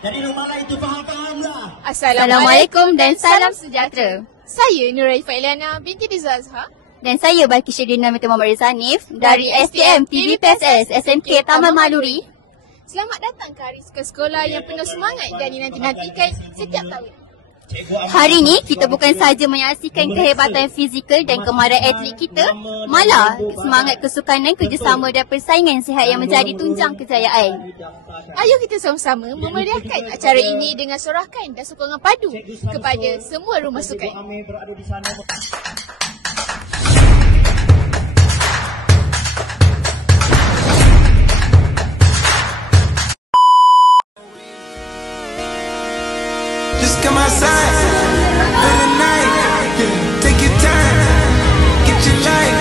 Jadi rumahlah itu faham-fahamlah. Assalamualaikum dan salam sejahtera. Saya Nuraifah Eliana binti Rizal Azhar. Dan saya Balki Syedina Binti Muhammad Rizanif dari STM TVPSS SMK Taman Maluri. Selamat datang ke hari suka sekolah yang penuh semangat dan dinanti-nantikan setiap tahun. Hari ini kita bukan sahaja menyaksikan kehebatan fizikal dan kemahiran atlet kita, malah semangat kesukanan, kerjasama dan persaingan sihat yang menjadi tunjang kejayaan. Ayo kita sama-sama memeriahkan acara ini dengan sorakan dan sokongan padu kepada semua rumah sukan. Just come outside for the night. Take your time, get your life.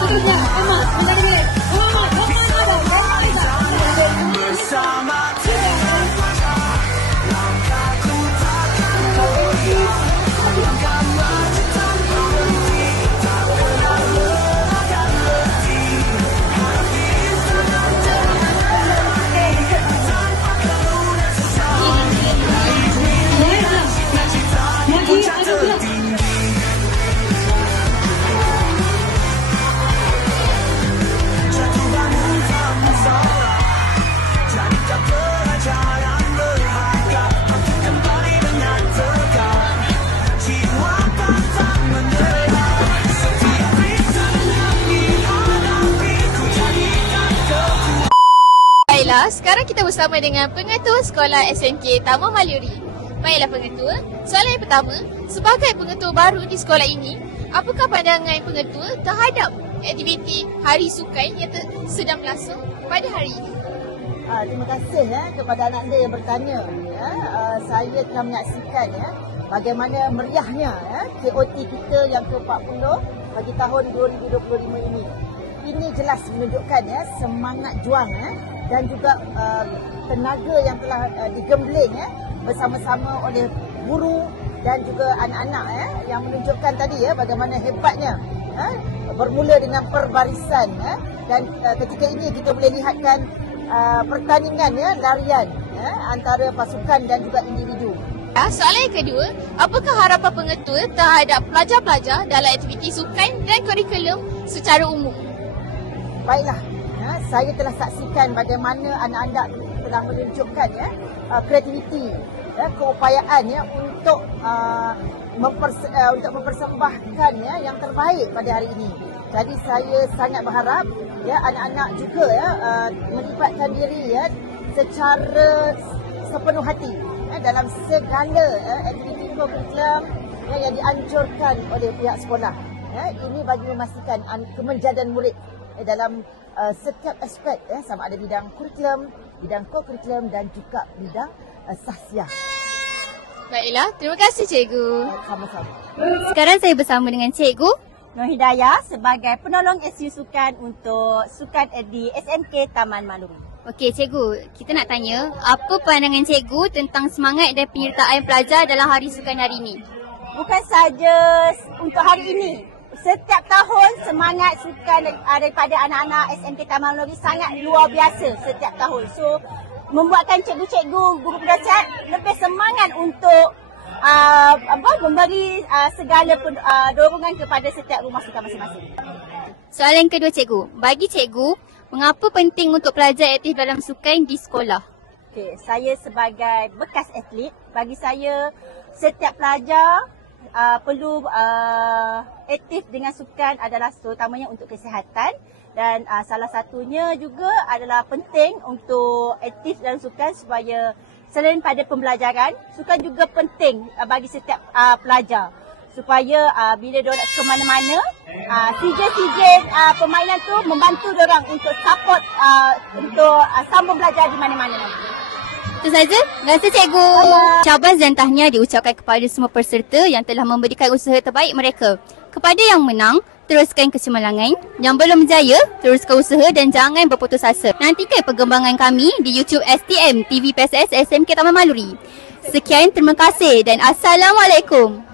Got it done. Sekarang kita bersama dengan pengetua sekolah SMK Taman Maluri. Baiklah pengetua, soalan yang pertama, sebagai pengetua baru di sekolah ini, apakah pandangan pengetua terhadap aktiviti Hari Sukan yang sedang berlangsung pada hari ini? Terima kasih kepada anak anda yang bertanya. Saya telah menyaksikan bagaimana meriahnya KOT kita yang ke-40 bagi tahun 2025 ini. Ini jelas menunjukkan semangat juang dan juga tenaga yang telah digembling bersama-sama oleh guru dan juga anak-anak yang menunjukkan tadi bagaimana hebatnya bermula dengan perbarisan dan ketika ini kita boleh lihatkan pertandingan larian antara pasukan dan juga individu. Soalan yang kedua, apakah harapan pengetua terhadap pelajar-pelajar dalam aktiviti sukan dan kurikulum secara umum? Baiklah, saya telah saksikan bagaimana anak-anak telah menunjukkan kreativiti, keupayaan untuk mempersembahkan yang terbaik pada hari ini. Jadi saya sangat berharap anak-anak juga melibatkan diri secara sepenuh hati dalam segala aktiviti kurikulum yang dianjurkan oleh pihak sekolah. Ini bagi memastikan kemenjadian murid dalam setiap aspek, sama ada bidang kurikulum, bidang ko-kurikulum dan juga bidang sahsiah. Baiklah, terima kasih cikgu. Sama-sama. Sekarang saya bersama dengan Cikgu Nur Hidayah sebagai penolong SU Sukan untuk sukan di SMK Taman Maluri. Okey Cikgu, kita nak tanya, apa pandangan Cikgu tentang semangat dan penyertaan pelajar dalam Hari Sukan hari ini? Bukan saja untuk hari ini, setiap tahun semangat sukan daripada anak-anak SMK Taman Maluri sangat luar biasa setiap tahun. So, membuatkan cikgu-cikgu, guru penasihat lebih semangat untuk memberi segala dorongan kepada setiap rumah sukan masing-masing. Soalan kedua Cikgu, bagi Cikgu, mengapa penting untuk pelajar aktif dalam sukan di sekolah? Okay, saya sebagai bekas atlet, bagi saya setiap pelajar perlu aktif dengan sukan adalah terutamanya untuk kesihatan. Dan salah satunya juga adalah penting untuk aktif dalam sukan supaya selain pada pembelajaran, sukan juga penting bagi setiap pelajar. Supaya bila diorang ke mana-mana, CJ permainan tu membantu diorang untuk support untuk sambung belajar di mana-mana nanti. Itu saja. Terima kasih Cikgu. Syabas dan tahniah diucapkan kepada semua peserta yang telah memberikan usaha terbaik mereka. Kepada yang menang, teruskan kecemerlangan. Yang belum berjaya, teruskan usaha dan jangan berputus asa. Nantikan perkembangan kami di YouTube STM TV PSS SMK Taman Maluri. Sekian, terima kasih dan Assalamualaikum.